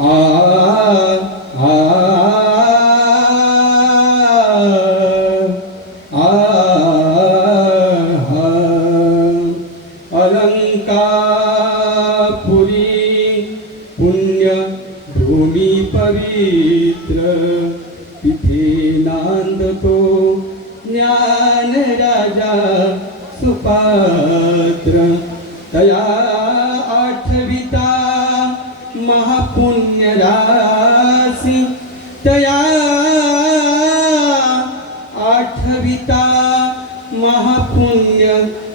Ah.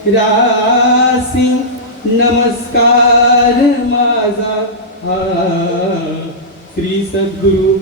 रासी नमस्कार माझा. श्री सद्गुरु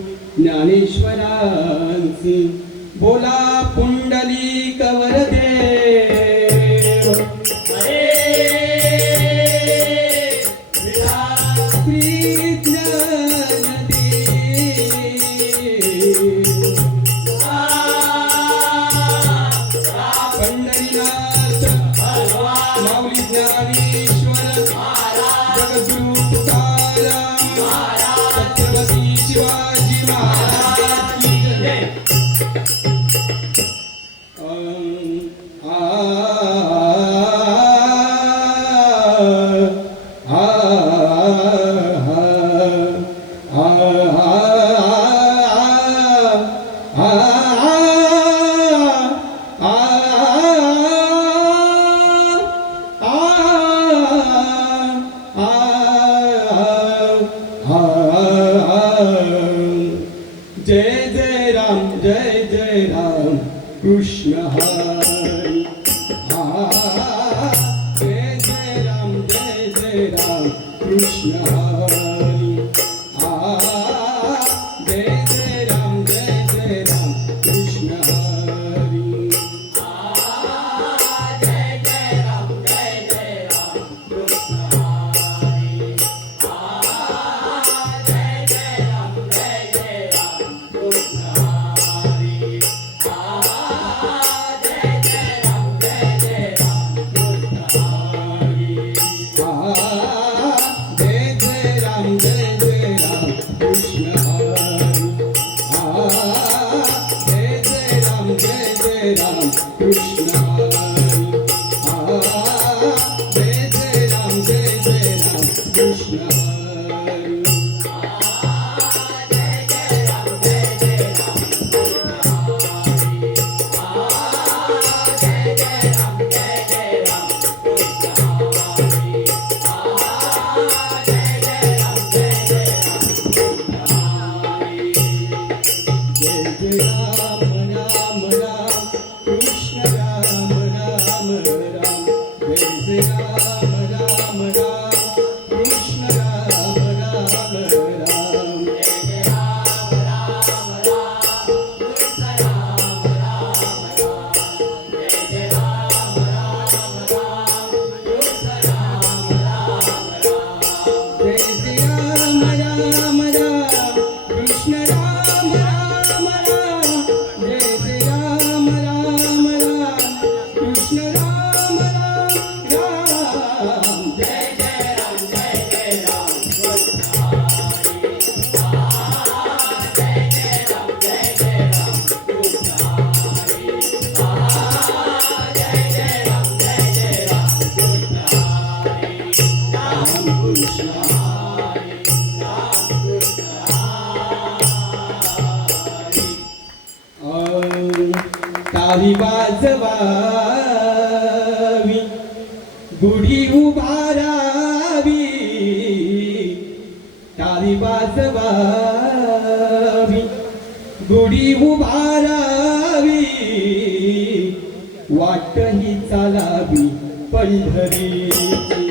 वाजवावी. गुढी उभारावी. वाट ही चालावी पंढरीची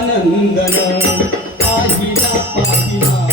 नंदाचा आईला पाहिला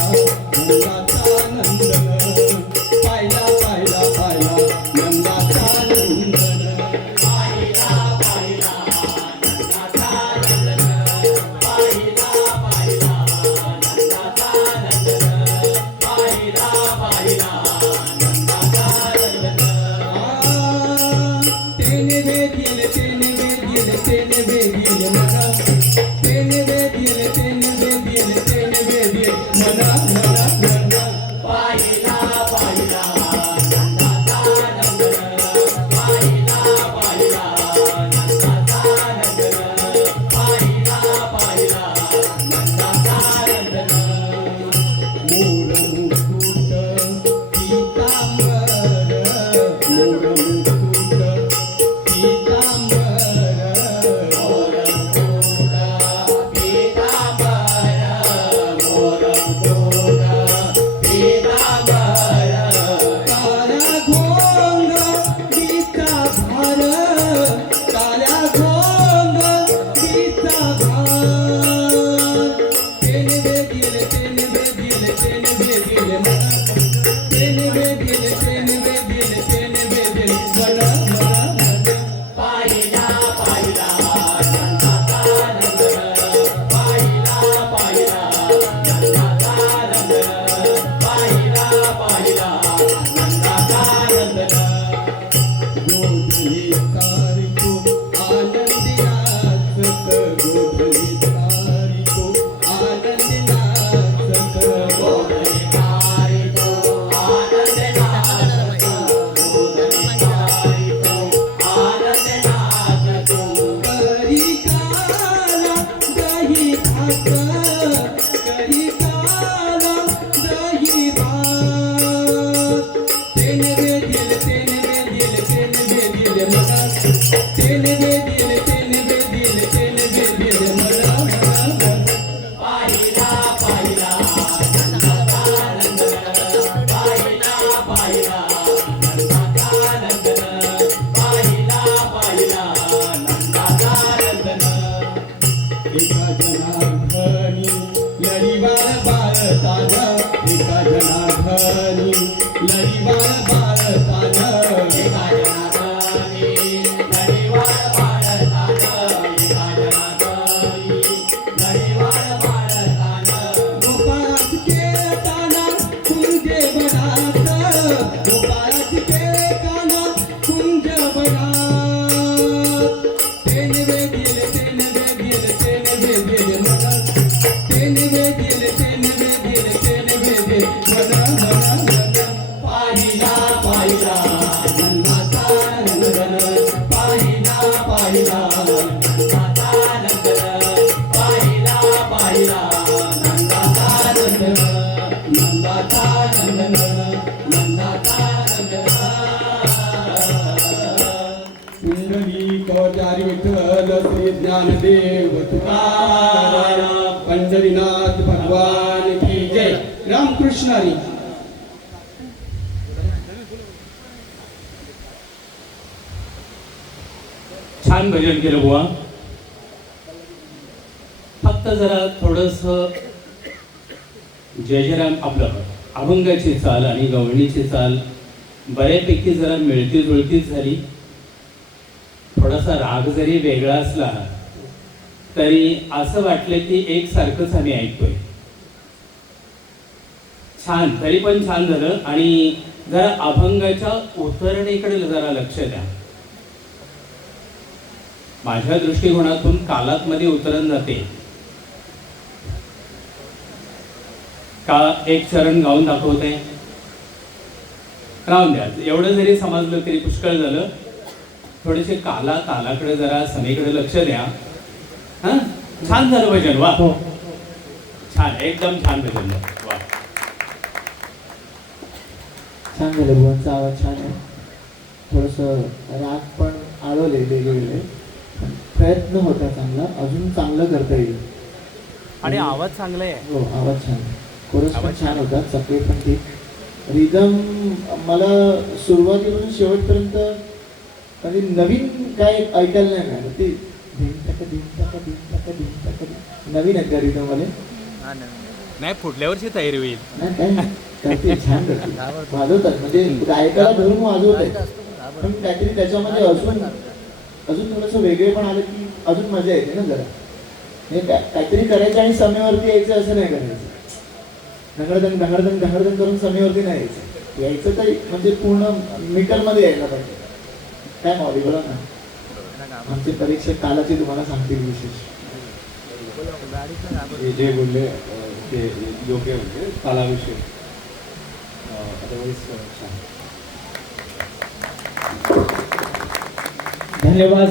ज्ञानदेव तुकाराम पंढरीनाथ भगवान की जय रामकृष्ण छान भजन केलं बुवा. फक्त जरा थोडस जय जयराम आपलं. अभंगाची चाल आणि गवळणीची चाल बऱ्यापैकी जरा मिळती जुळतीच झाली. थोडासा राग जरी वेगळा असला तरी असं वाटलं की एकसारखंच आम्ही ऐकतोय. छान तरी पण छान झालं. आणि जरा अभंगाच्या उतरणीकडे जरा लक्ष द्या. माझ्या दृष्टिकोनातून कालात मध्ये उतरण जाते. का एक चरण गाऊन दाखवते? राहून द्या. एवढं जरी समजलं तरी पुष्कळ झालं. थोडेसे काला तालाकडे जरा समेकडे लक्ष द्या. हा? छान झालं भजन वा. छान एकदम छान भजन. झालं वा. छान झालं बुवांचा आवाज छान आहे. थोडंसं राग पण आळवले वेगवेगळे. प्रयत्न होता चांगला अजून चांगलं करता येईल. आणि आवाज चांगला आहे. हो आवाज छान कोरस पण छान होता चपले पण ठीक रिदम मला सुरुवातीपासून शेवटपर्यंत म्हणजे नवीन काय ऐकायला नाही मिळालं. ते धिम टक धिम टक धिम टक धिम टक. धिम. नवीन आहेत का रिदम वाले नाही पुढल्या वर्षी तयारी होईल. नाही छान वाजवतात म्हणजे गायकाला धरून वाजवत आहेत. पण काहीतरी त्याच्यामध्ये अजून अजून थोडंसं वेगळे पण आलं की अजून मजा येते ना जरा. काहीतरी करायचं आणि समेवरती यायचं असं नाही करायचं. ढंगडधन ढंगडधन ढंगडधन करून समेवरती नाही यायचं यायचं तर म्हणजे पूर्ण मीटरमध्ये यायला पाहिजे. काय मावली बोला ना. आमची परीक्षा कालाची तुम्हाला सांगतील विशेष. जे बोलले ते योग्य म्हणजे कालाविषयी. अदरवाईज धन्यवाद.